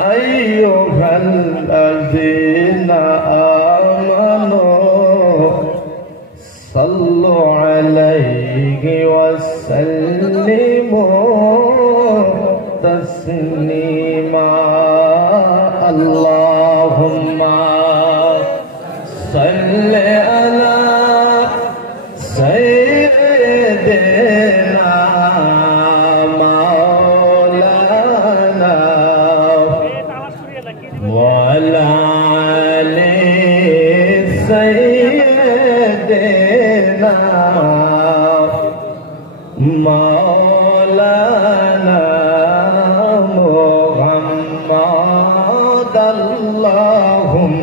أيها الذين آمنوا صلوا عليه وسلموا تسليما اللهم صل على سيدنا مولانا وعلى آل سيدنا مولانا محمد اللهم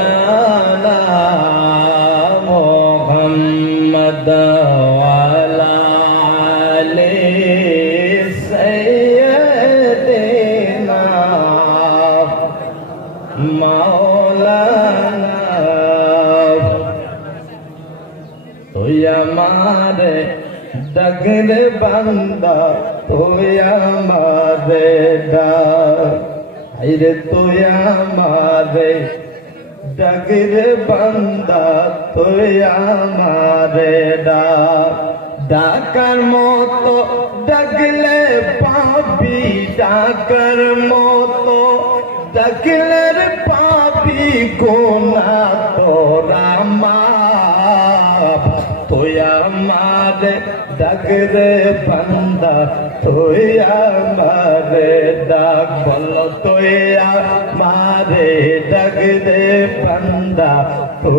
مولانا محمد وعلى آل سيدنا مولانا तो हमारे डगर बंदा तो हमारे डारे तो हमारे डगर बंदा तो हमारे डाकर मोतो डगले पापी डाकर मोतो डगलर पापी गुना तो रामा तो हमारे डगरे बंदा तो हमारे डाक बोलो तो हमारे डगरे बंदा तो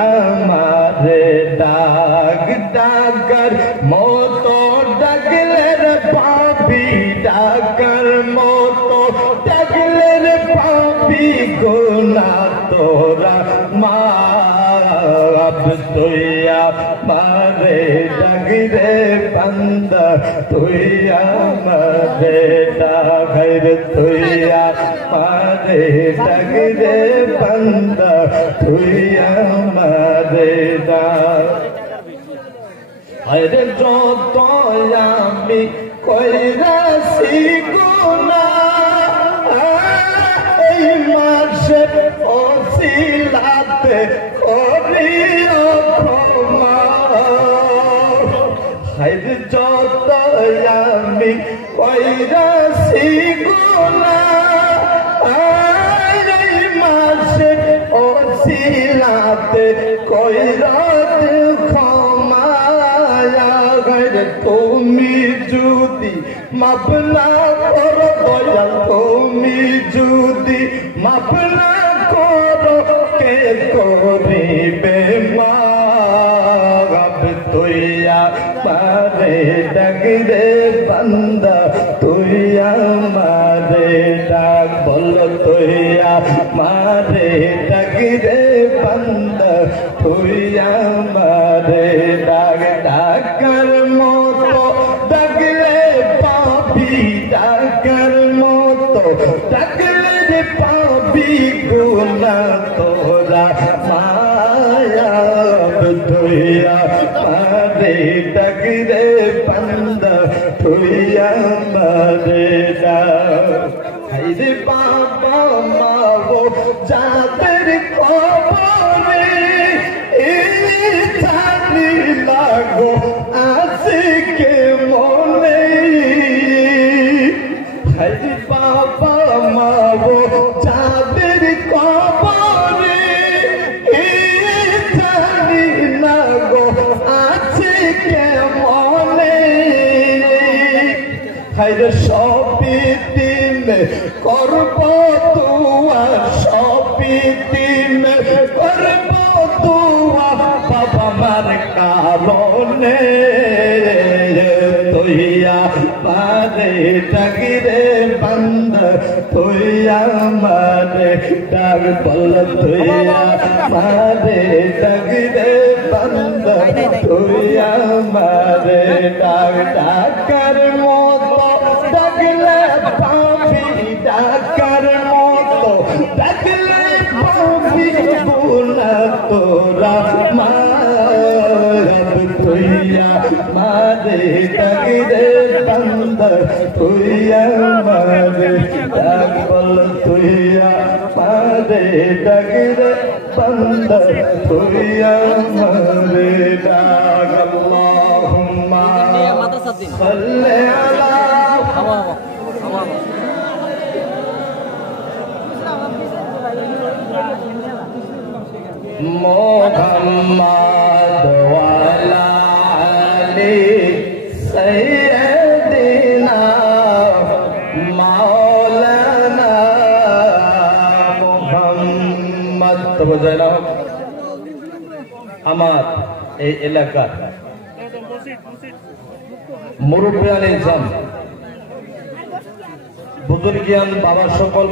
हमारे डाक डाकर मोतो डगलर पापी डाकर मोतो डगलर पापी गुना तोरा अब तो हमारे डगरे बंदा तो हमारे डागर तो हमारे डगरे बंदा तो हमारे अरे जो तो यामी कोई राशि गुना माशे ओसिलाते कोरियो क्षमा हर जो तो यामी कोई राशि गुना माशे ओसिलाते कोई रात क्षमा তুমি যদি মাফ না করো দয়া তুমি যদি মাফ না করো কে করিবে মাফ তুই আমারে ডাকরে বান্দা তুই আমারে ডাক বলো তুই আমারে ডাকরে বান্দা তুই আমারে ডাক ডাকার মতো ডাকলে পাপি ডাকার মতো ডাকলে পাপি গুনা তোরা মায়া তুই আমারে ডাকরে বান্দা তুই আমারে ডাক হাইরে বাবা মা ও যাদের কবরে জানি লাগো আজকে মনে হাইরে বাবা মা ও যাদের কবরে জানি লাগো আজকে মনে হাইরে সবই দিন করব তুয়া সবই দিন করব তুয়া বাবা মার কারণে তুইয়া পারে ডাকরে বান্দা তুইয়া মারে ডাক বল তুইয়া পারে ডাকরে বান্দা তুইয়া মারে ডাক ডাকার মতো ডাকলে পাবি ডাকার মতো ডাকলে পাবি তোরা মারব তুইয়া মারে তগরে বন্দর তুইয়া মারে ডাক বল তুইয়া মারে তগরে বন্দর তুইয়া মারে ডাক আল্লাহুম্মা সাল্লি আলা মুহাম্মদ ওয়ালা আলি সাইয়্যিদিনা মাওলানা মুহাম্মদ। তো বুঝাইল আমার এই এলাকার মুরব্বিয়ান ইনসান বুজুর্গিয়ান বাবা সকল,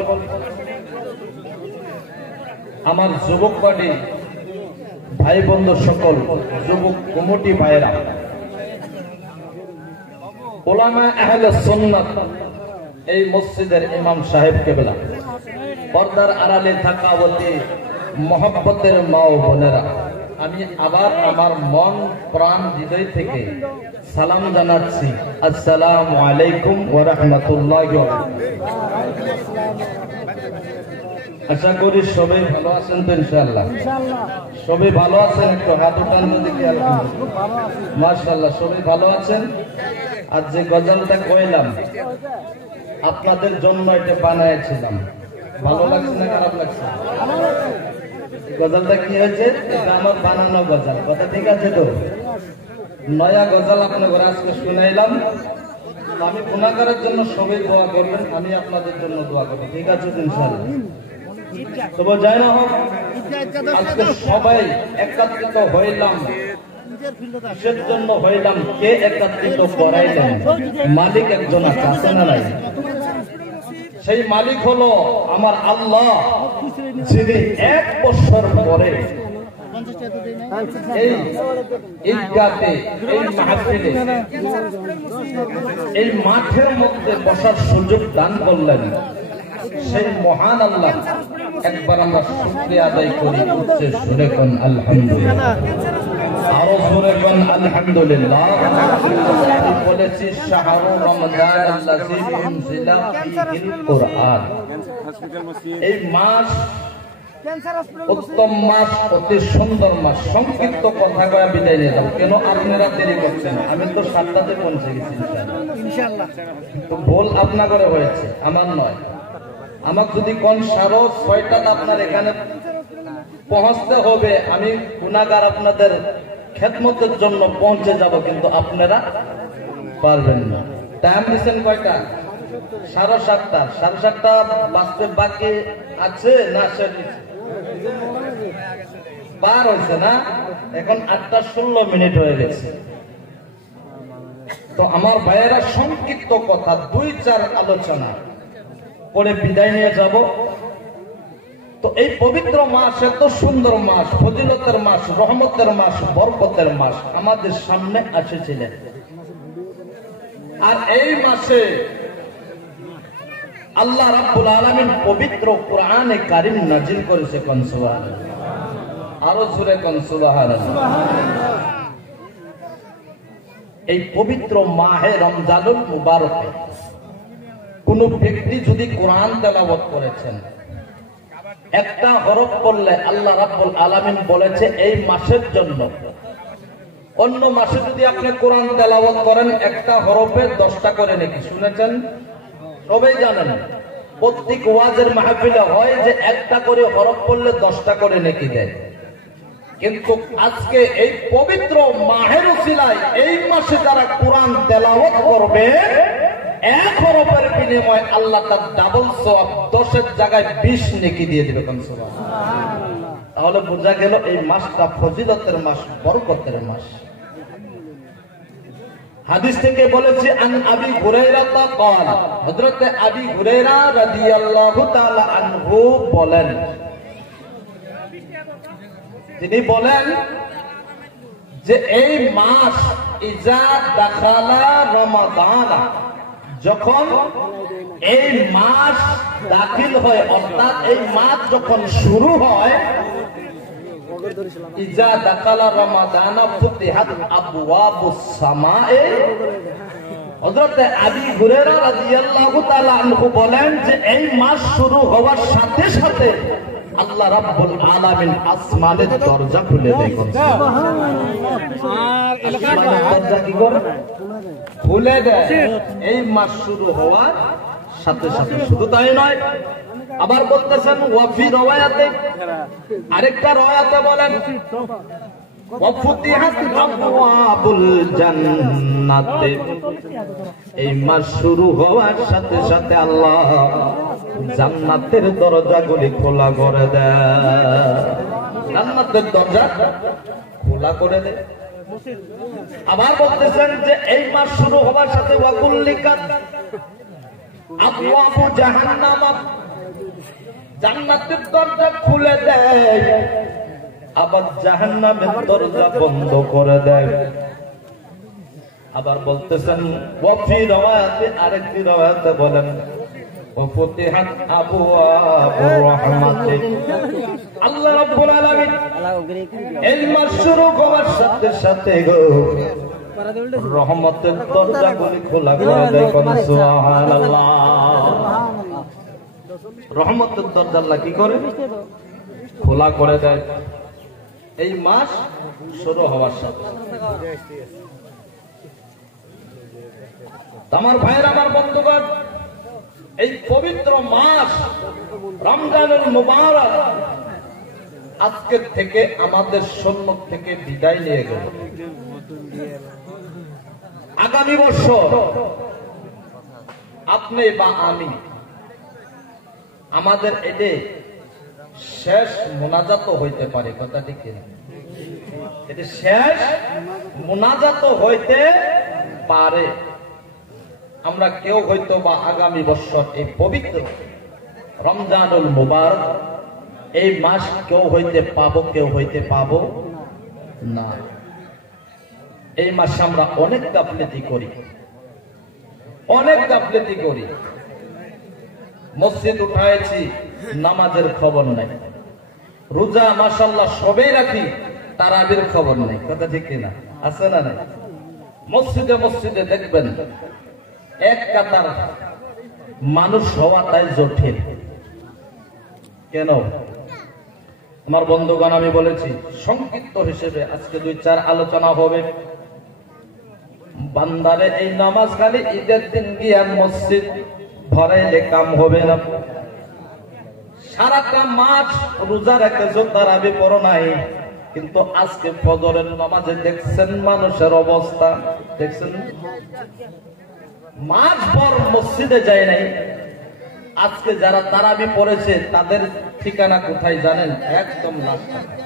আমার যুবক পার্টি ভাই বন্ধু সকল, যুবক কমিটি ভাইরা, উলামা আহলে সুন্নাত, এই মসজিদের ইমাম সাহেব কেবলা, পর্দার আড়ালে থাকা অতি মহব্বতের মা ও বোনেরা, আমি আবার আমার মন প্রাণ হৃদয় থেকে সালাম জানাচ্ছি, আসসালামু আলাইকুম ওয়া রাহমাতুল্লাহি ওয়া বারাকাতুহু। আশা করি সবাই ভালো আছেন তো ইনশাআল্লাহ। সবাই ভালো আছেন, একটু হাত উঠান দেখি। আলহামদুলিল্লাহ, মাশাআল্লাহ, সবাই ভালো আছেন। আজ যে গজলটা কইলাম আপনাদের জন্য এটা বানাইছিলাম, ভালো লাগছে না খারাপ লাগছে? গজলটা কি হয়েছে? এটা আমার বানানো গজল, কথা ঠিক আছে তো? নয়া গজল আপনাদের আজকে শুনাইলাম। আমি গুনাহগারের জন্য সবাই দোয়া করবেন, আমি আপনাদের জন্য দোয়া করব, ঠিক আছে ইনশাআল্লাহ? তবে যাই না হোক, আজকে সবাই একত্রিত হইলাম, কিসের জন্য হইলাম? কে একত্রিত করাইলেন? মালিক একজন আছে না নাই? সেই মালিক হলো আমার আল্লাহ, যিনি 1 বছর পরে এই ঈদগাতে, এই মাহফিলে, এই মাঠের মধ্যে বসার সুযোগ দান করলেন। সেই মহান আল্লাহ একবার আমরা শুকরিয়া আদায় করি, উচ্চ সুরে কোন আলহামদুলিল্লাহ, আরো জোরে কোন আলহামদুলিল্লাহ। বলেছি শাহরু রমজান আল্লাযী উনজিলা ফীহিল কুরআন, এই মাস উত্তম মাস, অতি সুন্দর মাস। সংক্ষিপ্ত কথা কয়ে বিদায় নিয়ে যাবো, কেন আপনারা দেরি করছেন? আমি তো 7টাতে পৌঁছে গেছি ইনশাআল্লাহ। তো ভুল আপনার করে হয়েছে, আমার নয়। আমার যদি কোন 6:30 আপনার এখানে পৌঁছতে হবে, আমি গুনাহগার আপনাদের খেদমতের জন্য পৌঁছে যাব, কিন্তু আপনারা পারবেন না। টাইম দিচ্ছেন কয়টা? 7:30। 7:30 বাজতে বাকি আছে না? পার হয়েছে না? এখন 8:16 হয়ে গেছে। তো আমার ভাইয়েরা সংক্ষিপ্ত কথা 2-4 আলোচনা করে বিদায় নিয়ে যাব। তো এই পবিত্র মাস, এত সুন্দর মাস, ফজিলতের মাস, রহমতের মাস, বরকতের মাস আমাদের সামনে এসেছিলেন। আর এই মাসে আল্লাহ রাব্বুল আলামিন পবিত্র কোরআনে কারীম নাজিল করেছে, কোন সুবহানাল্লাহ, আরো জোরে কোন সুবহানাল্লাহ। এই পবিত্র মাহে রমজানুল মুবারকে কোন ব্যক্তি যদি কোরআন তেলাওয়াত করেছেন, একটা হরফ পড়লে আল্লাহ রাব্বুল আলামিন বলেছে এই মাসের জন্য। অন্য মাসে যদি আপনি কোরআন তেলাওয়াত করেন, একটা হরফে 10টা করে নেকি, শুনেছেন? সবাই জানেন, প্রত্যেক ওয়াজের মাহফিলে হয় যে একটা করে হরফ পড়লে 10টা করে নেকি দেয়। কিন্তু আজকে এই পবিত্র মাহের উসিলায় এই মাসে যারা কোরআন তেলাওয়াত করবে, 1 হরফের বিনিময়ে আল্লাহ তার ডাবল সওয়াব 10-এর জায়গায় 20 নেকি দিয়ে দিবে। সুবহানাল্লাহ। তাহলে বোঝা গেল এই মাসটা ফজিলতের মাস, বরকতের মাস। হাদিস থেকে বলেছি, আন আবি হুরায়রা ক্বাল, হযরত আবি হুরায়রা রাদিয়াল্লাহু তাআলা আনহু বলেন, তিনি বলেন যে এই মাস ইজা দাখালা রমাদান, যখন এই মাস দাখিল হয়, অর্থাৎ এই মাস যখন শুরু হয়, ইজা দাখালা রমাদান ফুতিহাত আবওয়াবুস সামায়ে। হযরত আবু হুরায়রা রাদিয়াল্লাহু তাআলা আনহু বলেন যে এই মাস শুরু হওয়ার সাথে সাথে আল্লাহ রাব্বুল আলামিন আসমানের দরজা খুলে দেয়। সুবহানাল্লাহ। আর এলাকার দরজা কি করে? খুলে দেয় এই মাস শুরু হওয়ার সাথে সাথে। শুধু তাই নয়, আবার বলতেছেন ওয়াফি রাওয়ায়াতে, আরেকটা রাওয়ায়াতে বলেন ওয়াফুতিহাত আবওয়াবুল জান্নাতে। এই মাস শুরু হওয়ার সাথে সাথে আল্লাহ জান্নাতের দরজাগুলি খোলা করে দেয়। জান্নাতের দরজা খোলা করে দেয়। আবার বলতেছেন যে এই মাস শুরু হওয়ার সাথে ওয়াকুল্লিকাত আবওয়াবু জাহান্নাম, জান্নাতের দরজা খুলে দেয়, আবার জাহান্নামের দরজা বন্ধ করে দেয়। আবার বলতেছেন ওয়াফি রাওয়ায়াতে, আরেকটি রাওয়ায়াতে বলেন ওয়াফুতিহাত আবওয়াবুর রাহমাতি। আল্লাহ রাব্বুল আলামিন এই মাস শুরু হওয়ার সাথে সাথে গো রহমতের দরজাগুলি খোলা করে দেয়। সুবহানাল্লাহ। রহমতের দরজা আল্লাহ কি করে? খোলা করে দেয় এই মাস শুরু হওয়ার সাথে। আমার ভাইয়ের, আমার বন্ধুগণ, এই পবিত্র মাস রমজানুল মুবারক আজকের থেকে আমাদের সম্মুখ থেকে বিদায় নিয়ে গেল। আগামী বছর আপনি বা আমি, আমাদের এতে শেষ মোনাজাত হইতে পারে। কথা ঠিক কিনা? এটা শেষ মোনাজাত হইতে পারে। আমরা কেউ হয়তো বা আগামী বছর এই পবিত্র রমজানুল মুবারক এই মাস কেউ হইতে পাবো, কেউ হইতে পাবো না। এই মাসে আমরা অনেক গাফলেতি করি, অনেক গাফলেতি করি। মসজিদ উঠাইছি, নামাজের খবর নাই। রোজা মাশাআল্লাহ সবেই রাখি, তারাবির খবর নাই। কথা ঠিক কিনা? আছে না নাই? মসজিদে মসজিদে দেখবেন এক কাতার মানুষ হওয়া তাই জটিল। কেন? আমার বন্ধুগণ, আমি বলেছি সংক্ষিপ্ত হিসেবে আজকে 2-4 আলোচনা হবে। বান্দারে এই নামাজ খালি ঈদের দিন গিয়া মসজিদ ভরাইলে কাম হবে না। সারাটা মাস রোজা রেখেছো, তারাবি পড়ো নাই, কিন্তু আজকে ফজরের নামাজে দেখছেন মানুষের অবস্থা, দেখছেন মাস ভর মসজিদে যায় নাই। আজকে যারা তারাবি পড়েছে তাদের ঠিকানা কোথায় জানেন? একদম লাশ কাতারে।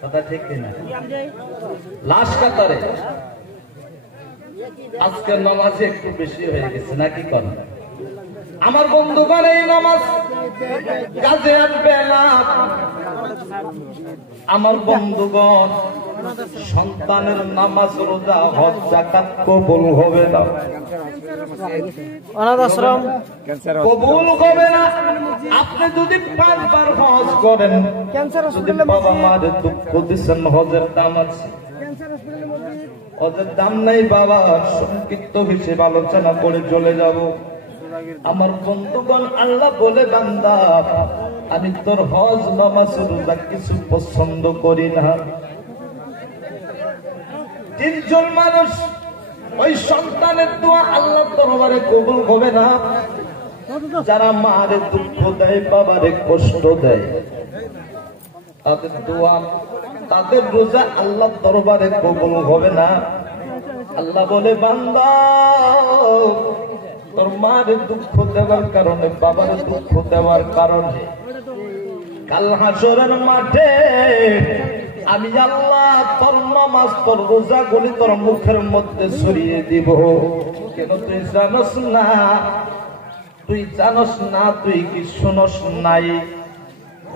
কথা ঠিক কিনা? লাশ কাতারে। আজকের নামাজে একটু বেশি হয়ে গেছে নাকি? কোন আমার বন্ধুগণ, এই নামাজ কাজে আসবে না। আমার বন্ধুগণ, সন্তানের নামাজ, রোজা, হজ, যাকাত কবুল হবে না। অনাথ আশ্রম কবুল হবে না। আপনি যদি 5 বার হজ করেন, যদি বাবা মার দুঃখ দিচ্ছেন, হজের দাম আছে, হজের দাম নাই বাবা। সংক্ষিপ্ত হিসেবে আলোচনা করে চলে যাব। আমার বন্ধুগণ, আল্লাহ বলে বান্দা আমি তোর হজ, নামাজ, রোজা কিছু পছন্দ করি না। 3 জন মানুষ ওই সন্তানের দোয়া আল্লাহর দরবারে কবুল হবে না। যারা মারে দুঃখ দেয়, বাবারে কষ্ট দেয়, তাদের দোয়া, তাদের রোজা আল্লাহর দরবারে কবুল হবে না। আল্লাহ বলে বান্দা তোর মারে দুঃখ দেওয়ার কারণে, বাবারে দুঃখ দেওয়ার কারণে কাল হাসরের মাঠে আমি আল্লাহ তোর নামাজ, তোর রোজা গুলি তোর মুখের মধ্যে ছড়িয়ে দিব। কেন? তুই জানোস না, তুই জানোস না, তুই কি শুনোস নাই?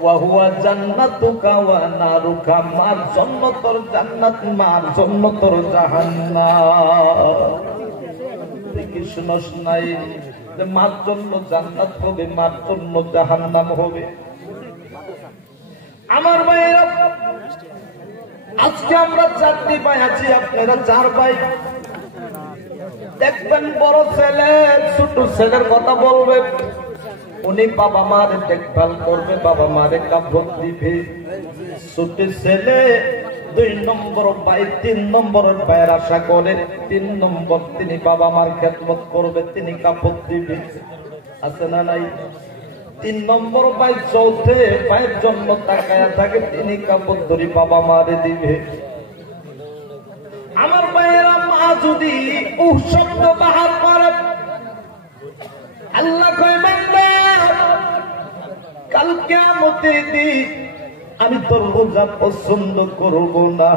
ওয়াহুয়া জান্নাতুকা ওয়া নারুকা, মার জন্য তোর জান্নাত, মার জন্য তোর জাহান্নাম। তুই কি শুনোস নাই? মার জন্য জান্নাত হবে, মার জন্য জাহান্নাম হবে। আমার ভাইয়েরা, আজকে আমরা 4টি ভাই আছি, আপনারা 4 ভাই। দেখবেন বড় ছেলে ছোট ছেলের কথা বলবে, উনি বাবা মার দেখভাল করবে, বাবা মারে কাপড় দিবে। ছোট ছেলে 2 নম্বর ভাই 3 নম্বরের ভাইয়ের আশা করে, 3 নম্বর তিনি বাবা মার খেদমত করবে, তিনি কাপড় দিবে। আছে না নাই? 3 নম্বর ভাই চৌথে ভাইয়ের জন্য তাকায়া থাকে, তিনি কাপড় ধরি বাবা মারে দিবে। আমার ভাইয়েরা মা যদি শব্দ বাহার করে, আল্লাহ কয় বান্দা কাল কিয়ামতের দিন আমি তোর রোজা পছন্দ করব না,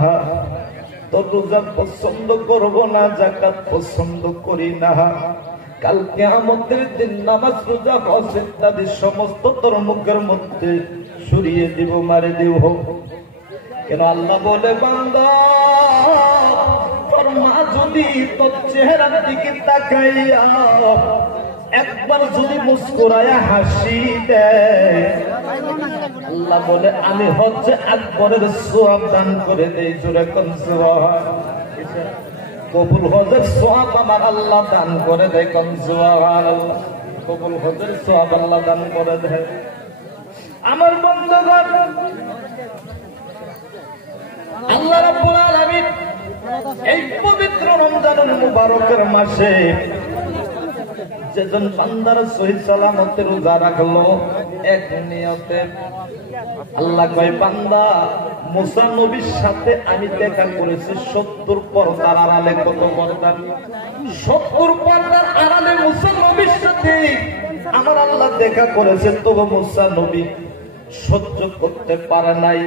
তোর রোজা পছন্দ করব না, যাকাত পছন্দ করি না। কাল কিয়ামতের দিন নামাজ রোজা হজ ইত্যাদি সমস্ত তোর মুখের মধ্যে সরিয়ে দিব, মারে দিব। কেন আল্লাহ বলে বান্দা তোর মা যদি তোর চেহারার দিকে তাকাইয়া একবার যদি মুস্কুরায়া হাসি দেয়, আল্লাহ বলে আমি হচ্ছে আকবরের সওয়াব দান করে দেই। জোরে কোন সুবহান। কবুল হজের সওয়াব আমার আল্লাহ দান করে দেয়। কোন সুবহানাল্লাহ। কবুল হজের সওয়াব আল্লাহ দান করে দেয়। আমার বন্ধুগণ, আল্লাহ রাব্বুল আলামিন এই পবিত্র রমজানুল মুবারকের মাসে যেজন বান্দার সহিহ সালামতে রোজা রাখলো এক নিয়তে, আল্লাহ কয় বান্দা মুসা নবীর সাথে আমি দেখা করেছি 70 পর্দার আড়ালে। কত পর্দা? 70 পর্দার আড়ালে মুসা নবীর সাথে আমার আল্লাহ দেখা করেছে, তবু মুসা নবী সহ্য করতে পারে নাই।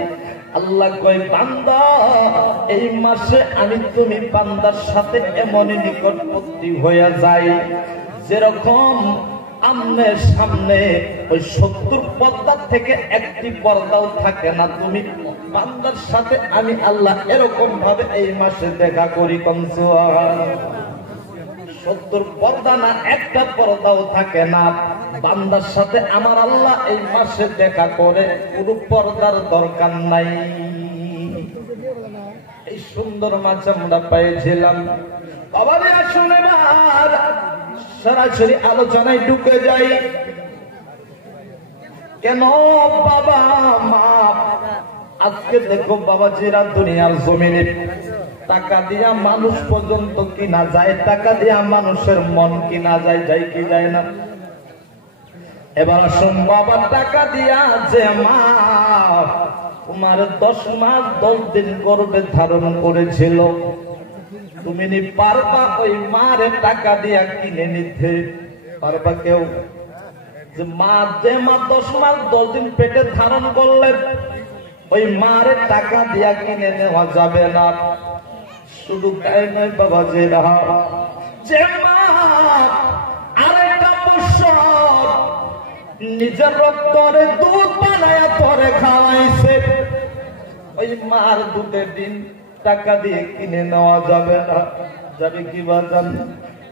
আল্লাহ কয় বান্দা এই মাসে আমি তুমি বান্দার সাথে এমনই নিকটবর্তী হয়ে যাই যেরকম আমনের সামনে ওই 70 পর্দার থেকে একটি পর্দাও থাকে না। তুমি বান্দার সাথে আমি আল্লাহ এরকম ভাবে এই মাসে দেখা করি। কোন সুবহানাল্লাহ। 70 পর্দা না একটা পর্দাও থাকে না, বান্দার সাথে আমার আল্লাহ এই মাসে দেখা করে, পুরো পর্দার দরকার নাই। এই সুন্দর মাছ আমরা পেয়েছিলাম। বাবারে আসুন এবার সরাসরি আলোচনায় ঢুকে যাই। কেন বাবা মা আজকে দেখো বাবাজিরা দুনিয়ার জমিনে টাকা দিয়া মানুষ পর্যন্ত কিনা যায়, টাকা দিয়া মানুষের মন কিনা যায়, যায় কি যায় না? এবার আসুন বাবা, টাকা দিয়া যে মা তোমার 10 মাস 10 দিন গর্ভে ধারণ করেছিল, তুমি নি পারবা ওই মারে টাকা দিয়া কিনে নিতে? পারবা কেউ? যে মা 10 মাস 10 দিন পেটে ধারণ করলেন, ওই মারে টাকা দিয়া কিনে নেওয়া যাবে না। শুধু তাই নয় বাবা, যে মা আরেকটা বছর নিজের রক্তরে দুধ বানায়া তোরে খাওয়াইছে, ওই মার দুধের দিন টাকা দিয়ে কিনে নেওয়া যাবে না। যাবে কি বাজান?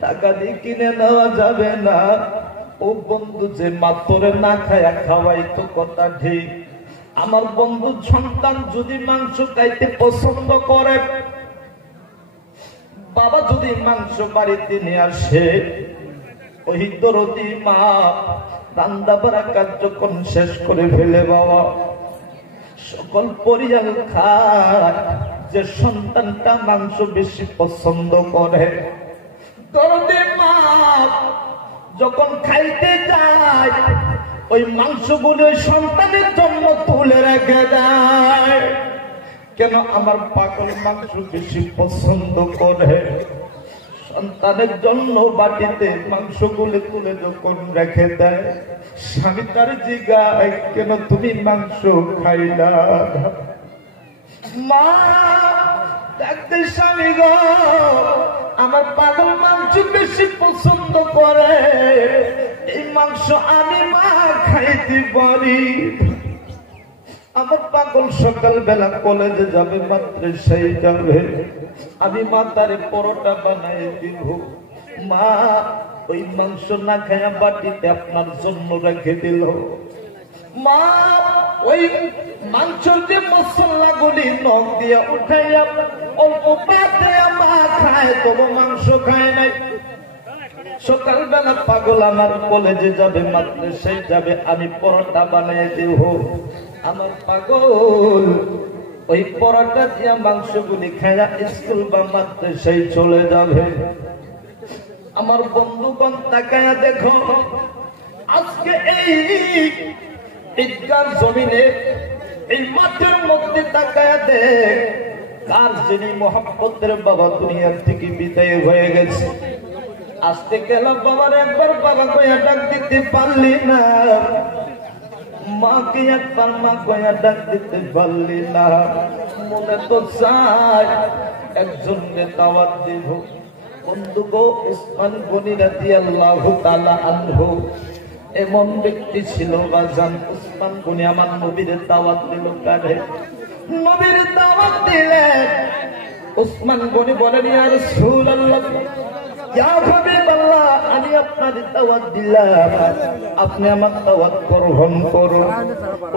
টাকা দিয়ে কিনে নেওয়া যাবে না। ও বন্ধু, যে মা তোরে না খায়া খাওয়াইতো, কথা ঠিক। আমার বন্ধু সন্তান যদি মাংস খাইতে পছন্দ করে, বাবা যদি মাংস বাড়িতে নিয়ে আসে, ওই দরদি মা রান্না বাড়া কার্যক্রম শেষ করে ফেলে বাবা সকল পরিবার খায়, যে সন্তানটা মাংস বেশি পছন্দ করে, দরদি মা যখন খাইতে যায় ওই মাংসগুলো ওই সন্তানের জন্য তুলে রেখে দেয়। কেন? আমার পাগল মাংস বেশি পছন্দ করে। সন্তানের জন্য বাটিতে মাংসগুলো তুলে যখন রেখে দেয়, স্বামী তার জিগায় কেন তুমি মাংস খাইলা? মা ডাকতে, স্বামী গো আমার পাগল মাংস বেশি পছন্দ করে, এই মাংস আমি মা খাইতে পারি। আমার পাগল সকাল বেলা কলেজে যাবে, মাদ্রাসায় যাবে, আমি মা তারে পরোটা বানাই দিব। মা ওই মাংস না খায়া বাটিতে আপনার জন্য রেখে দিল। মা ওই মাংসের যে মশলা গুলি নখ দিয়ে উঠাইয়া অল্প পাতে মা খায়, তবু মাংস খায় নাই। সকালবেলা পাগল আমার কলেজে যাবে, মাদ্রাসায় যাবে, আমি পরোটা বানিয়ে দেব। আমার পাগল ওই পরোটা দিয়া মাংসগুলি খাইয়া স্কুল বা মাদ্রাসায় চলে যাবে। আমার বন্ধুগণ তাকায়া দেখো, আজকে এই ঈদগার জমিনে এই মাঠের মধ্যে তাকায়া দেখ, কার যিনি মহব্বতের বাবা দুনিয়ার থেকে বিদায় হয়ে গেছে। আসতে গেলাম বাবার একবার বাবা কইয়া ডাক দিতে পারলি না, মাকে একবার মা কইয়া ডাক দিতে পারলি না। মনে তো চাই একজনকে দাওয়াত দেব। বন্ধু গো, উসমান গনি রাদিয়াল্লাহু তাআলা আনহু এমন ব্যক্তি ছিল বাজান। উসমান গনি আমার নবীর দাওয়াত দিল কারে? নবীর দাওয়াত দিলেন। উসমান গনি বলেন, ইয়া রাসূলুল্লাহ, ইয়া হাবিবাল্লাহ, আমি আপনার দাওয়াত দিলাম, আপনি আমার দাওয়াত গ্রহণ করুন।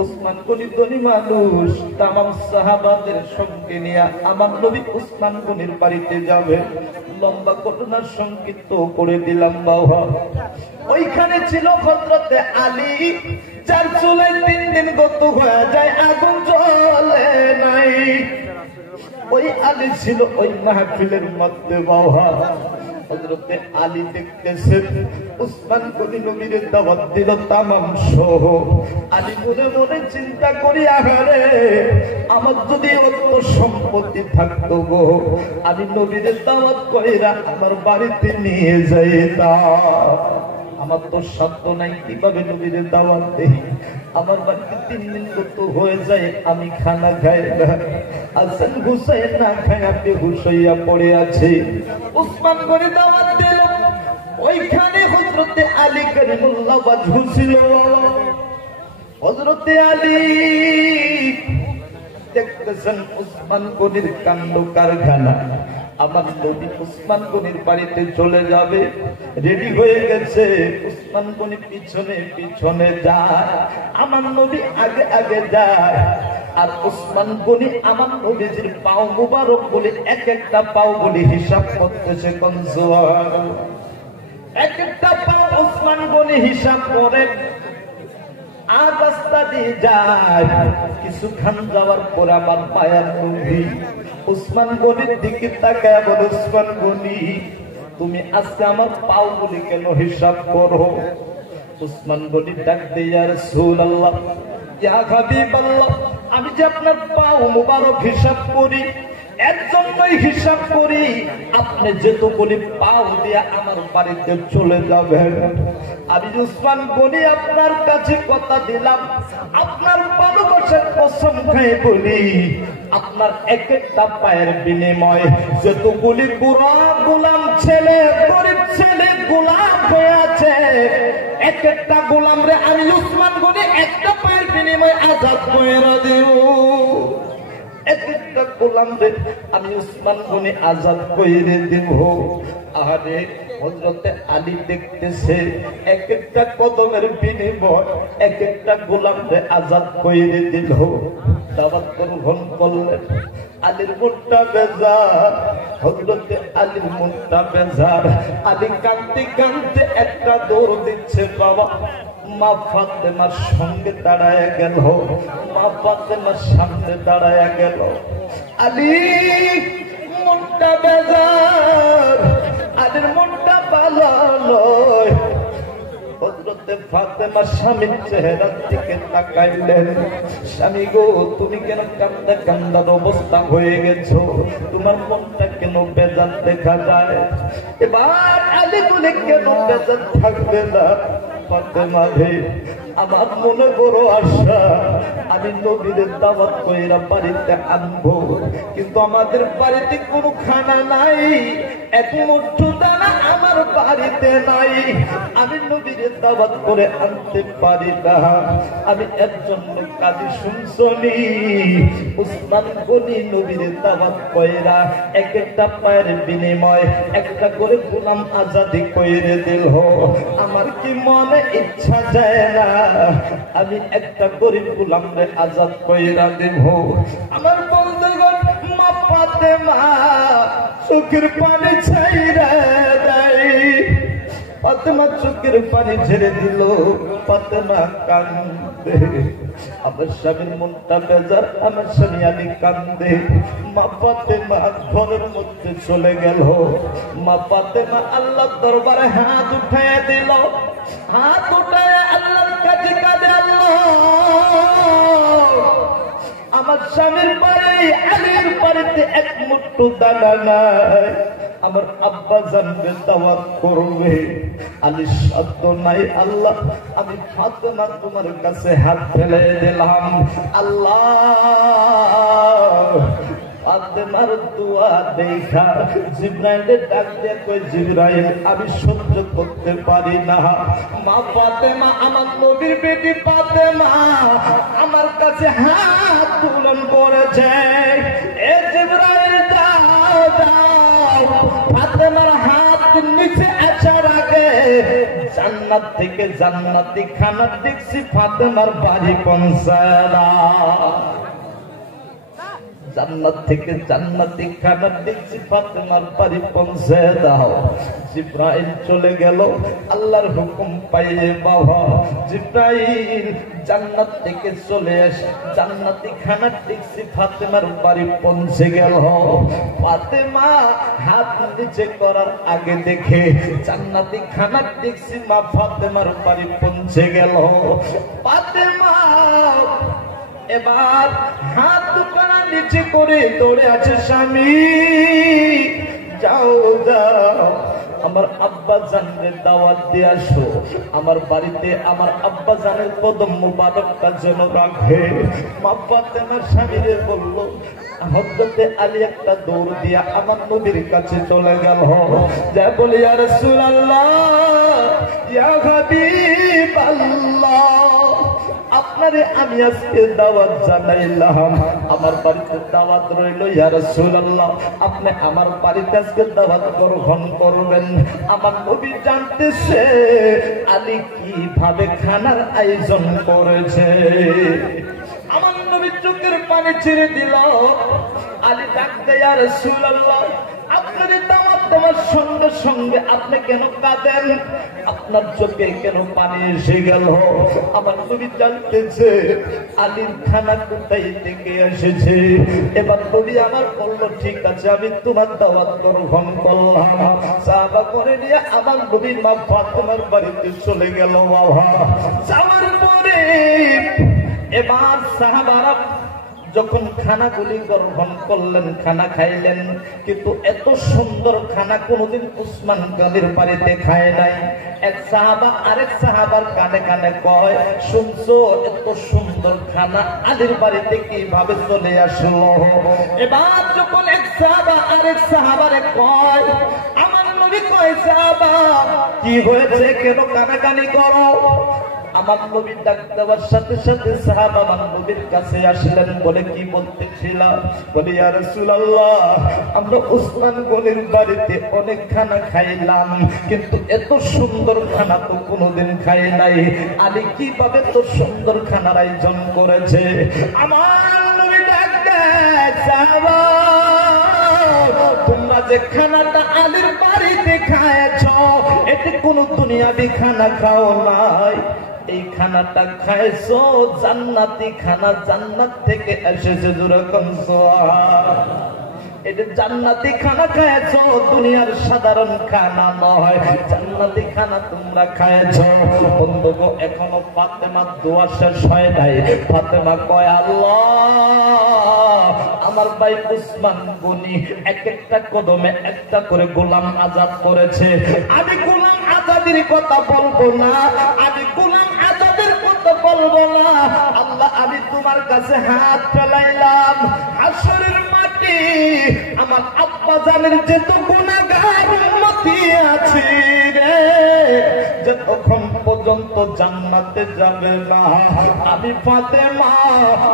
উসমান গনি ধনী মানুষ, তামাম সাহাবাদের সঙ্গে নিয়ে আমার নবী উসমান গনির বাড়িতে যাবে। লম্বা ঘটনা সংক্ষিপ্ত করে দিলাম বাবা। ওইখানে ছিল হযরতে আলী, যার চুলে 3 দিন গত হয়ে যায়, আগুন জ্বলে নাই। ওই আলী ছিল ওই মাহফিলের মধ্যে বাবা। হযরতে আলী দেখতেছেন উসমান গনি নবীর দাওয়াত দিল তামাম সহ। আলী মনে মনে চিন্তা করি, আহারে আমার যদি অত সম্পত্তি থাকতো গো, আমি নবীর দাওয়াত কইরা আমার বাড়িতে নিয়ে যাইতাম। আমার তো সাধ্য নাই, কিভাবে নবীর দাওয়াত দেই? আমার বাড়িতে 3 দিন গত হয়ে যায়, আমি খানা খাই না। হাসান হুসাইন না খায় বেহুশ হইয়া পড়ে আছে। উসমান গনি দাওয়াত দিল। ওইখানে হযরতে আলী কারিমুল্লাহ ওয়াজহু ছিল। হযরতে আলী দেখতেছেন উসমান গনির কাণ্ড কারখানা। আমার নবী উসমান গনির বাড়িতে চলে যাবে, রেডি হয়ে গেছে। উসমান গনি পিছনে পিছনে যায়, আমার নবী আগে আগে যায়। আর উসমান গনি আমার নবীজির পাও মুবারক বলে এক একটা পাও বলে হিসাব করতেছে। কোন সুবহানাল্লাহ, এক একটা পাও উসমান গনি হিসাব করে। আর রাস্তা দিয়ে যায়, কিছুক্ষণ যাওয়ার পর আমার মায়ার নবী উসমান গনির দিকে তাকায় বলে, উসমান গনি, তুমি আজকে আমার পাও বলে কেন হিসাব করো? উসমান গনি ডাক দিয়ে, ইয়া রাসূলুল্লাহ, ইয়া হাবিবাল্লাহ, আমি যে আপনার পাও মুবারক হিসাব করি, এর জন্যই হিসাব করি আপনি যেতগুলি পাও দিয়া আমার বাড়িতে চলে যাবেন। আমি উসমান গনি আপনার কাছে কথা দিলাম, আপনার ভালোবাসার কসম খেয়ে বলি, আপনার এক একটা পায়ের বিনিময়ে যতগুলি গোলাম ছেলে, গরিব ছেলে গোলাম হয়ে আছে, এক একটা গোলাম রে আমি উসমান গনি একটা পায়ের বিনিময়ে আজাদ করে দেব। এক একটা গোলাম রে আমি উসমান গনি আজাদ করে দেব। আরে হযরতে আলী দেখতেছে এক একটা কদমের বিনিময় এক একটা গোলাম রে আজাদ করে দিল। দাওয়াত গ্রহণ করলেন। আলীর মনটা বেজার, হযরতে আলীর মনটা বেজার। আলী কাঁদতে কাঁদতে একটা দৌড় দিচ্ছে। বাবা মা ফাতেমার সঙ্গে দাঁড়ায় গেল, মা ফাতেমার সামনে দাঁড়ায় গেল। আলী মনটা বেজার, আলীর মনটা ভালো নয়। হযরতে ফাতেমা স্বামীর চেহারার দিকে তাকাইলেন। স্বামী গো, তুমি কেন কান্দা কান্দার অবস্থা হয়ে গেছো? তোমার মনটা কেন বেজার দেখা যায়? এবার আলী বলে, কেন বেজার থাকবে না ফাতেমা রে, আমার মনে বড় আশা, আমি নবীর দাওয়াত কইরা বাড়িতে আনবো, কিন্তু আমাদের বাড়িতে কোনো খানা নাই, এক মুঠো দানা খানা আমার বাড়িতে নাই, আমি নবীর দাওয়াত করে আনতে পারি না। আমি একজন লোক কাজী শুনছনি, উসমান গনি নবীর দাওয়াত কইরা এক একটা পায়ের বিনিময় একটা করে গোলাম আজাদি কইরে দিল। আমার কি মনে ইচ্ছা যায় না আমি একটা গরিব গোলামরে আজাদ কইরা দেব? আমার বন্ধুগণ, মা ফাতেমা চোখের পানি ছাইরা দেয়। ফাতেমা চোখের পানি ছেড়ে দিল, ফাতেমা কান্দে। আমার স্বামীর মনটা বেজার, আমার স্বামী আলী কান্দে। মা ফাতেমা ঘরের মধ্যে চলে গেল। মা ফাতেমা আল্লাহর দরবারে হাত উঠায় দিল, হাত উঠায় আল্লাহর কাছে কাঁদে, আল্লাহ আমার স্বামীর বাড়ি আলীর বাড়িতে এক মুঠো দানা নাই, আমার আব্বা জানবে দাওয়াত করবে, আলী সাধ্য নাই। আল্লাহ আমি ফাতেমা তোমার কাছে হাত ফেলে দিলাম। আল্লাহ ফাতেমার দোয়া দেখা জিবরাইলের ডাক দিয়ে কই, জিবরাইল আমি সহ্য করতে পারি না। মা ফাতেমা আমার নবীর বেটি ফাতেমা আমার কাছে হাত তুলন করেছে। এ জিবরাইল যাও যাও, ফাতেমার হাত নিচে আছার আগে জান্নাত থেকে জান্নাতি খানা দেখছি ফাতেমার বাড়ি পৌঁছায় না। জান্নাত থেকে জান্নাতি খানা দেখছি ফাতেমার বাড়ি পৌঁছে দাও। জিবরাইল চলে গেল, আল্লাহর হুকুম পাইয়ে বাবা জিবরাইল জান্নাত থেকে চলে আসে, জান্নাতি খানা দেখছি ফাতেমার বাড়ি পৌঁছে গেল। ফাতেমা হাত নিচে করার আগে দেখে জান্নাতি খানা দেখছি মা ফাতেমার বাড়ি পৌঁছে গেল। ফাতেমা এবার হাত দুখানা নিচে করে দৌড়ে আছে, স্বামী যাও যাও আমার আব্বা জানের দাওয়াত দিয়ে আসো, আমার বাড়িতে আমার আব্বা জানের কদম মুবারকটা যেন রাখে। মা ফাতেমার স্বামীরে বলল, হযরতে আলী একটা দৌড় দিয়া আমার নবীর কাছে চলে গেল, যা বলে ইয়া রাসূলুল্লাহ ইয়া হাবিবাল্লাহ, আপনারে আমি আজকে দাওয়াত জানাইলাম, আমার বাড়িতে দাওয়াত রইল। ইয়া রাসূলুল্লাহ আপনি আমার বাড়িতে আজকে দাওয়াত গ্রহণ করবেন। আমার নবী জানতেছে আলী কিভাবে খানার আয়োজন করেছে। আমার নবী চোখের পানি ছেড়ে দিল। আলী ডাকতে, ইয়া রাসূলুল্লাহ আপনার দাওয়াত দেওয়ার সঙ্গে সঙ্গে আপনি কেন কাঁদেন? আপনার চোখে কেন পানি এসে গেল? আমার নবী জানতেছে আলীর খানা কোথায় থেকে এসেছে। এবার নবী আমার বললো, ঠিক আছে আমি তোমার দাওয়াত গ্রহণ করলাম। সাহাবা করে নিয়ে আমার নবী মা ফাতেমার বাড়িতে চলে গেল। বাবা যাওয়ার পরে এবার সাহাবারা যখন খানাগুলি গ্রহণ করলেন, খানা খাইলেন, কিন্তু এত সুন্দর খানা কোনদিন উসমান গনির বাড়িতে খায় নাই। এক সাহাবা আরেক সাহাবার কানে কানে কয়, শুনছো এত সুন্দর খানা আলীর বাড়িতে কিভাবে চলে আসলো? এবার যখন এক সাহাবা আরেক সাহাবারে কয়, আমার নবী কয়, সাহাবা কি হয়েছে, কেন কানাকানি করো? আমার নবী ডাক দেওয়ার সাথে সাথে সাহাবা আমার নবীর কাছে আসলেন, বলে কি বলতেছিলাম? বলে ইয়া রাসূলুল্লাহ আমরা উসমান গনির বাড়িতে অনেক খানা খাইলাম, কিন্তু এত সুন্দর খানা তো কোনোদিন খাই নাই। আলী কিভাবে তো সুন্দর খানার আয়োজন করেছে? আমার নবী ডাক দেয়, সাহাবা তোমরা যে খানাটা আলীর বাড়িতে খায়ছ এতে কোন দুনিয়াবি খানা খাও নাই, এই খানাটা খাইছো জান্নাতি খানা, জান্নাত থেকে এসেছে। যেরকম এটা জান্নাতি খানা খাইছো, দুনিয়ার সাধারণ খানা নয়, জান্নাতি খানা তোমরা খাইছো। বন্ধুগো এখনো ফাতেমার দোয়া শেষ হয় নাই। ফাতেমা কয়, আল্লাহ আমার ভাই উসমান গনি এক একটা কদমে একটা করে গোলাম আজাদ করেছে, আমি গোলাম আজাদের কথা বলবো না, আমি গোলাম আজাদের কথা বলবো না। আল্লাহ আমি তোমার কাছে হাত ফেলাইলাম, হাসরের মাটি আমার আব্বা জানের যত গুনাহগার উম্মত উম্মতি আছি রে, যতক্ষণ পর্যন্ত জান্নাতে যাবে না আমি ফাতেমা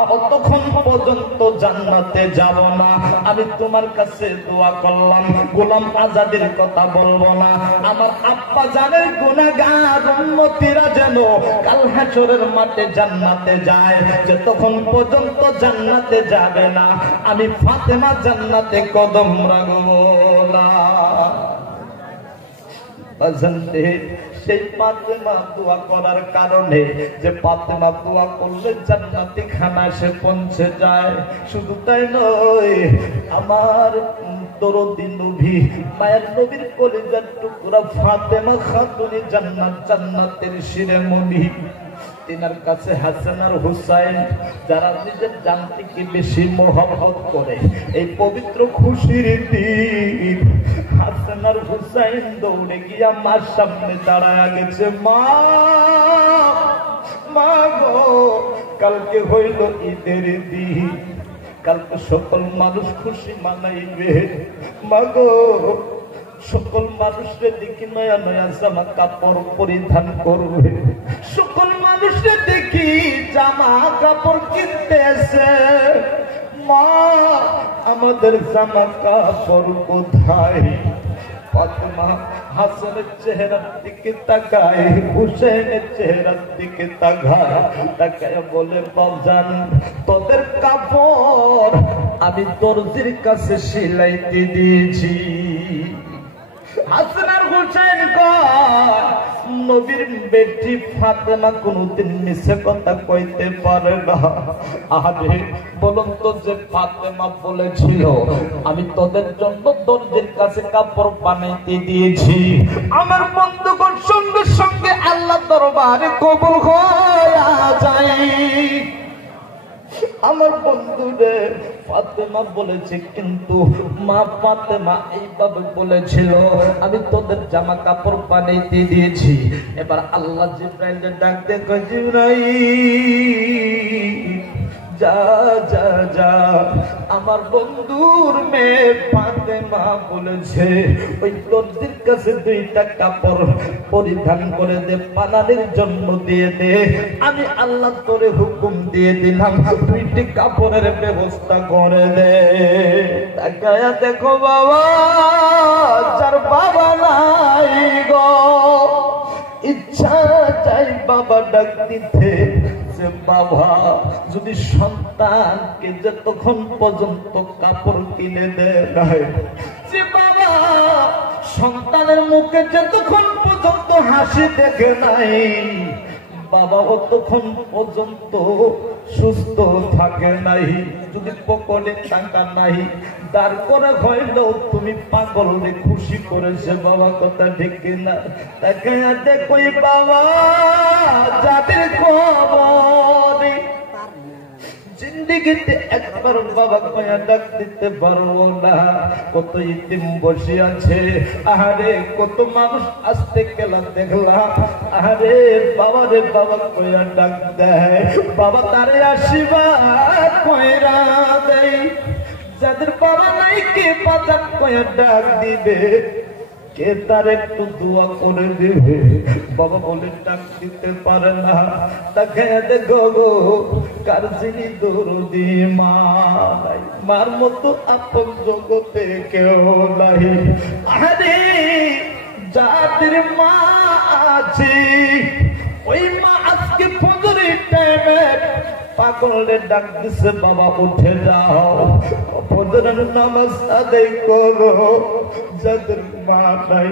ততক্ষণ পর্যন্ত জান্নাতে যাব না। আমি তোমার কাছে দোয়া করলাম, গোলাম আজাদের কথা বলবো না। আমার আব্বা জানের গুনাহগার উম্মতিরা যেন কাল হাশরের মাঠে জান্নাতে যায়, যতক্ষণ পর্যন্ত জান্নাতে যাবে না আমি ফাতেমা জান্নাতে কদম রাখবো না। সেই ফাতেমা দোয়া করার কারণে, যে ফাতেমা দোয়া করলে জান্নাতি খানা সে পৌঁছে যায়। শুধু তাই নয়, আমার দরদি নবী মায়ের নবীর কলিজার টুকরা ফাতেমা খাতুন জান্নাতের শিরোমণি। তিনার কাছে হাসান আর হুসাইন যারা নিজের জান থেকে বেশি মোহাম্মত করে, এই পবিত্র খুশির দিন হাসান আর হুসাইন দৌড়ে গিয়া মার সামনে দাঁড়ায় গেছে। মা গো, কালকে হইল ঈদের দিন, কালকে সকল মানুষ খুশি মানাইবে। মা গো, সকল মানুষের দেখি নয়া নয়া জামা কাপড় পরিধান করবে, সকল মানুষের দেখি জামা কাপড় কিনতেছে। মা, আমাদের জামা কাপড় কোথায়? ফাতেমা হাসানের চেহারার দিকে তাকায়, হুসেনের চেহারার দিকে তাকায় বলে, বাজান তোদের কাপড় আমি দর্জির কাছে সিলাইতে দিয়েছি। হাসান আর হুসেন কয়, নবীর বেটি ফাতেমা কোনদিন মিছে কথা কইতে পারে না। আরে বলুন তো, যে ফাতেমা বলেছিল আমি তোদের জন্য দর্জির কাছে কাপড় বানাইতে দিয়েছি, আমার বন্ধুগণ সঙ্গে সঙ্গে আল্লাহ দরবারে কবুল হয়ে যায়। আমার বন্ধুরে ফাতেমা বলেছে, কিন্তু মা ফাতেমা এইভাবে বলেছিল আমি তোদের জামা কাপড় বানাইতে দিয়েছি। এবার আল্লাহ জিবরাইলকে ডাক দিয়ে কয়, জিবরাইল যা যা যা, আমার বন্ধুর মেয়ে ফাতেমা বলেছে ওই দর্জির কাছে 2টা কাপড় পরিধান করে দে, বানানোর জন্য দিয়ে দে। আমি আল্লাহ তোরে হুকুম দিয়ে দিলাম 2টি কাপড়ের ব্যবস্থা করে দে। তাকায়া দেখো বাবা, যার বাবা নাই গো, ইচ্ছা চাই বাবা ডাক দিতে, যে বাবা যদি সন্তানকে যতক্ষণ পর্যন্ত কাপড় কিনে দেয় নাই, যে বাবা সন্তানের মুখে যতক্ষণ পর্যন্ত হাসি দেখে নাই, বাবা অতক্ষণ পর্যন্ত সুস্থ থাকে নাই। যদি পকেটে টাকা নাই, দাঁড় করে হইলেও তুমি পাগলরে খুশি করেছে বাবা, কথা ঠিক কিনা? তাকে দেখো বাবা, যাদের খবর জিন্দিগিতে একবার বাবা কয়া ডাক দিতে পারবো না। কত ইতিম বসে আছে, আহারে কত মানুষ আসতে গেলা দেখলাম, আহারে বাবা রে বাবা কয়া ডাক দেয়, বাবা তারে আশীর্বাদ কইরা দেয়। যাদের বাবা নাই কে বাজার কয়া ডাক দিবে, কে তার একটু দোয়া করে দেবে? বাবা বলে ডাক দিতে পারে না। তাকে দেখো কার যিনি দরদি মা নাই, মার মতো আপন জগতে কেউ নাই। আরে যাদের মা আছে, ওই মা আজকে ফজরের টাইমে পাগলে ডাক দিছে, বাবা উঠে যাও, ফজরের নামাজ আদায় করো। যাদের মা নাই,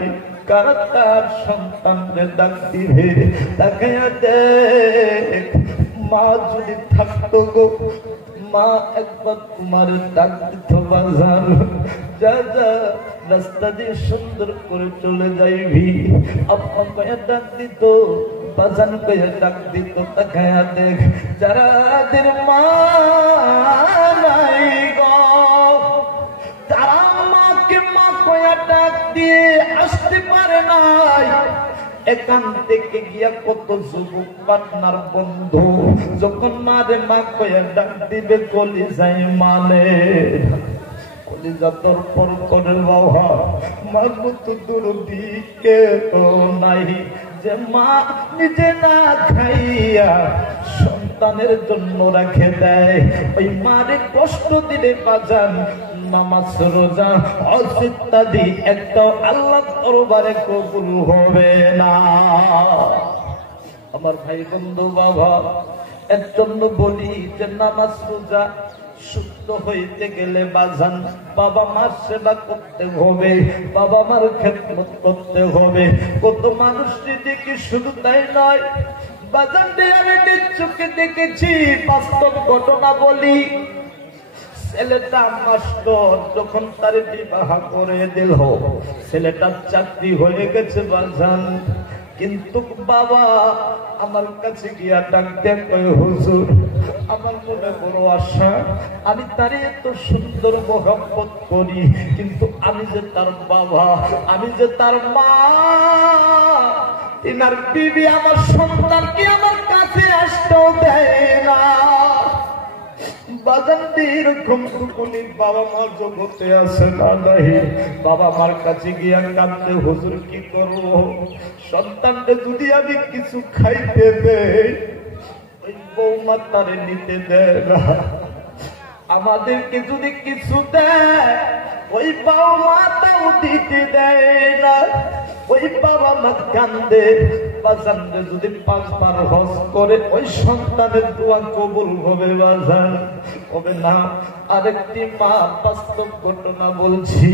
কারা তার সন্তানকে ডাক দিবে? তাকে দেখ, মা যদি থাকতো গো, মা একবার তোমার ডাক দিত, বাজার যা যা রাস্তা দিয়ে সুন্দর করে চলে যাইবি, আপা কয়া ডাক দিত, বাজান কয়া ডাক দিত। তাকায়া দেখ, যারাদের মা নাই গো, তারা মাকে মা কয়া ডাক দিয়ে আসতে পারে নাই। এখান থেকে গিয়া কত যুবক পাটনার বন্ধু যখন মারে মা কয়া ডাক দিবে, কলিজায় মানে কলিজা দরপর করে বাবা মার মতো দরদি কেউ নাই যে মা নিজে না খাইয়া সন্তানের জন্য রেখে দেয়। ওই মারে কষ্ট দিলে বাজান নামাজ রোজা হজ ইত্যাদি একটাও আল্লাহর দরবারে কবুল হবে না। আমার ভাই বন্ধু বাবা, এর জন্য বলি যে নামাজ রোজা শুদ্ধ হইতে গেলে বাজান বাবা মার সেবা করতে হবে, বাবা মার খেদমত করতে হবে। কত মানুষ দেখি, শুধু তাই নয় বাজান আমি নিজ চোখে দেখেছি, বাস্তব ঘটনা বলি। ছেলেটা মাস্টার, যখন তার বিবাহ করে দিল, ছেলেটার চাকরি হয়ে গেছে বাজান। কিন্তু বাবা আমার কাছে গিয়া ডাক দেয়, হুজুর আমার মনে বড় আশা, আমি তারে এত সুন্দর মোহাম্মত করি, কিন্তু আমি যে তার বাবা, আমি যে তার মা, তিনার বিবি আমার সন্তানকে আমার কাছে আসতেও দেয় না। বাজান এরকম টুকুনি বাবা মার জগতে আসে না নাই। বাবা মার কাছে গিয়া কাঁদতে, হুজুর কি করবো, সন্তানকে যদি আমি কিছু খাইতে দেই ওই বৌমা তারে নিতে দেয় না, আমাদেরকে যদি কিছু দেয় ওই বৌমা তাও দিতে দেয় না। ওই বাবা মা কান্দে, বাজান যদি 5 বার হজ করে ওই সন্তানের দোয়া কবুল হবে বাজান, হবে না। আরেকটি মা বাস্তব ঘটনা বলছি,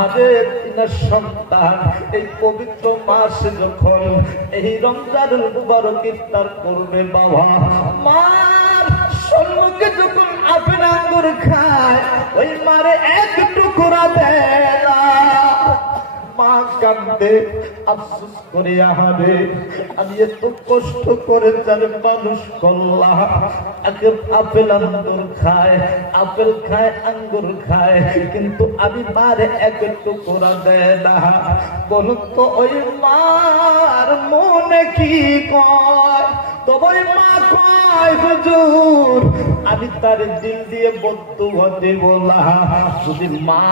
আরে তিনার সন্তান এই পবিত্র মাসে যখন এই রমজানুল মুবারক ইফতার করবে, বাবা মার সম্মুখে যখন আপেল আঙ্গুর খায় ওই মারে এক টুকরা দেয় না। মা কান্দে, আফসোস করে, আহারে আমি এত কষ্ট করে যার মানুষ করলাম, আপেল আঙ্গুর খায়, আপেল খায় আঙ্গুর খায়, কিন্তু আমি মারে এক টুকরা দেয় না। বলুন তো ওই মার মনে কি কয়? তবে মা কয়, হুজুর আমি তার দিল দিয়ে বদদুয়া দেব না। যদি মা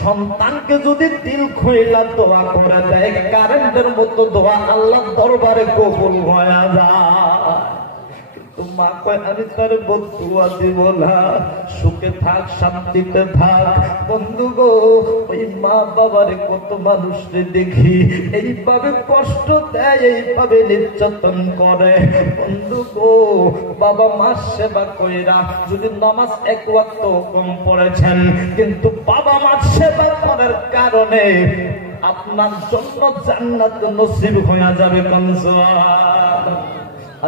সন্তানকে যদি দিল খোলা দোয়া করে দেয়, কারেন্টের মতো দোয়া আল্লাহর দরবারে কবুল হয়ে যায়। কিন্তু মা কয় আমি তার বদদুয়া দেব না, সুখে থাক, শান্তিতে থাক। বন্ধু গো, ওই মা বাবারে কত মানুষকে দেখি এইভাবে কষ্ট দেয়, এইভাবে নির্যাতন করে। বন্ধু গো, বাবা মার সেবা কইরা যদি নামাজ 1 ওয়াক্ত কম পড়েছেন, কিন্তু বাবা মার সেবা করার কারণে আপনার জন্য জান্নাত নসিব হয়ে যাবে।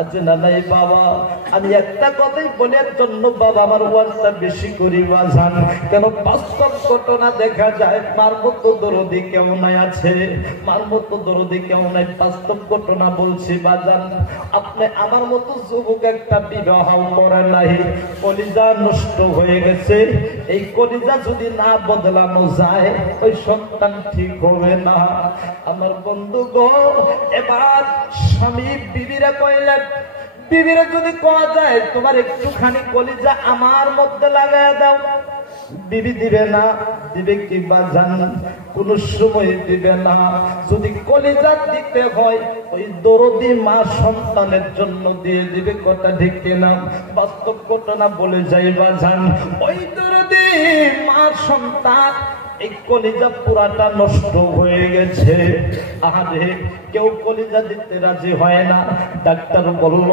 আজ না নাই বাবা, আমি একটা কথাই বলার জন্য বাবা আমার ওয়াজটা বেশি করি বাজান, কেন বাস্তব ঘটনা দেখা যায়। মার মতো দরদি কেমন আছে, মার মতো দরদি কেমন, বাস্তব ঘটনা বলছি বাজান। আপনি আমার মতো যুবক একটা বিবাহ করে নাই, কলিজা নষ্ট হয়ে গেছে। এই কলিজা যদি না বদলানো যায় ওই সন্তান ঠিক হবে না। আমার বন্ধু গো, এবার স্বামী বিবিরা কইলেন, বিবিরা যদি কোয়া যায় তোমার একটুখানি কলিজা আমার মধ্যে লাগায় দাও, বিবি দিবে না। দিবে কি বাজান? কোন সময় দিবে না। যদি কলিজা দিতে হয় ওই দরদি মা সন্তানের জন্য দিয়ে দিবে, কথা ঠিক কিনা? বাস্তব ঘটনা বলে যাই বাজান, ওই দরদি মা সন্তান এই কলিজা পুরাটা নষ্ট হয়ে গেছে। আরে কেউ কলিজা দিতে রাজি হয় না। ডাক্তার বলল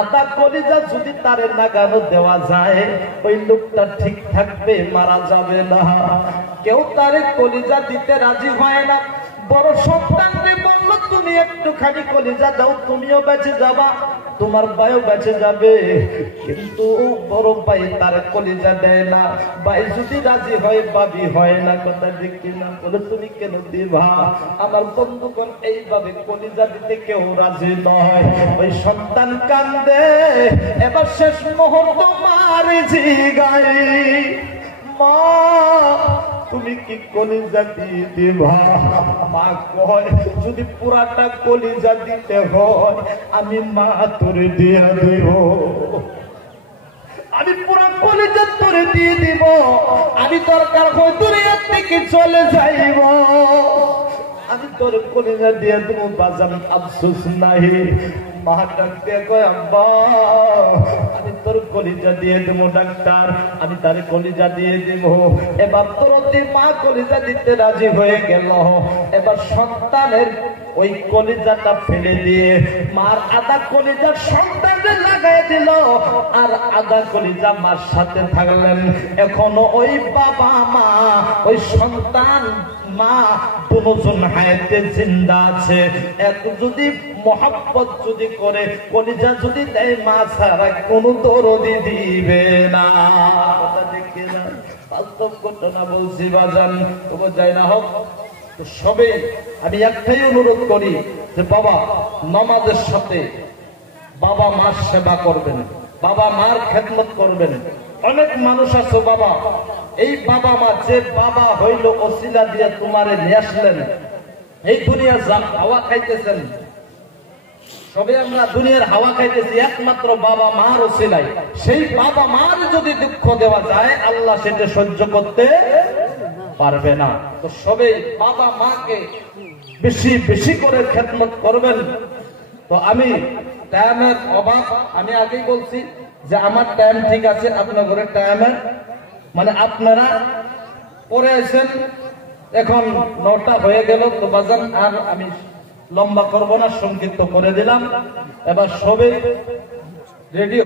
আধা কলিজা যদি তারে লাগানো দেওয়া যায় ওই লোকটা ঠিক থাকবে, মারা যাবে না। কেউ তারে কলিজা দিতে রাজি হয় না। বড় সন্তানকে বলল তুমি একটুখানি কলিজা দাও, তুমিও বেঁচে যাবা, তোমার ভাইও বেঁচে যাবে। কিন্তু বড় ভাই তার কলিজা দেয় না। ভাই যদি রাজি হয়, ভাবি হয় না, কথা দেখি না। বলে তুমি কেন দিবা? আমার বন্ধুগণ এইভাবে কলিজা দিতে কেউ রাজি নয়। ওই সন্তান কান্দে, এবার শেষ মুহূর্ত মারে জিগাই, মা তুমি কি কলিজা দিয়ে দিবা? মা কয় যদি পুরাটা কলিজা দিতে হয় আমি মা তোরে দিয়া দেব। আমি পুরো কলিজা তোরে দিয়ে দিব, আমি দরকার হয় দুনিয়া থেকে চলে যাইব, আমি তোর কলিজা দিয়ে দেব বাজান, আফসোস নাই। মা ডাক দিয়ে কয় আব্বা আমি তোর কলিজা দিয়ে দেব ডাক্তার, আমি তার কলিজা দিয়ে দেব। এবার তোর মা কলিজা দিতে রাজি হয়ে গেল। এবার সন্তানের ওই কলিজাটা ফেলে দিয়ে মার আধা কলিজা সন্তানের লাগাই দিল, আর আধা কলিজা মার সাথে থাকলেন। এখনো ওই বাবা মা ওই সন্তান মা দুজন হায়াতে জিন্দা আছে। এক যদি মোহাব্বত যদি করে কলিজা যদি দেয়, মা ছাড়া কোনো দরদি দিবে না। কথা দেখে না, বাস্তব ঘটনা বলছি বাজান, তবু যাই না হোক। তো সবে আমি একটাই অনুরোধ করি যে বাবা নামাজের সাথে বাবা মার সেবা করবেন, বাবা মার খেদমত করবেন। অনেক মানুষ আছে বাবা, এই বাবা মা যে বাবা হইল ওসিলা দিয়ে তোমারে নিয়ে আসলেন, এই দুনিয়া যা হাওয়া খাইতেছেন, সবে আমরা দুনিয়ার হাওয়া খাইতেছি একমাত্র বাবা মার ওসিলাই। সেই বাবা মার যদি দুঃখ দেওয়া যায়, আল্লাহ সেটা সহ্য করতে পারবে না। তো সবে বাবা মাকে বেশি বেশি করে খেদমত করবেন। তো আমি টাইমের অভাব, আমি আগেই বলছি যে আমার টাইম ঠিক আছে, আপনার ঘরের টাইমের মানে আপনারা পরে আছেন, এখন 9টা হয়ে গেল। তো বাজান আর আমি লম্বা করব না, সংক্ষিপ্ত করে দিলাম। এবার সবে রেডি।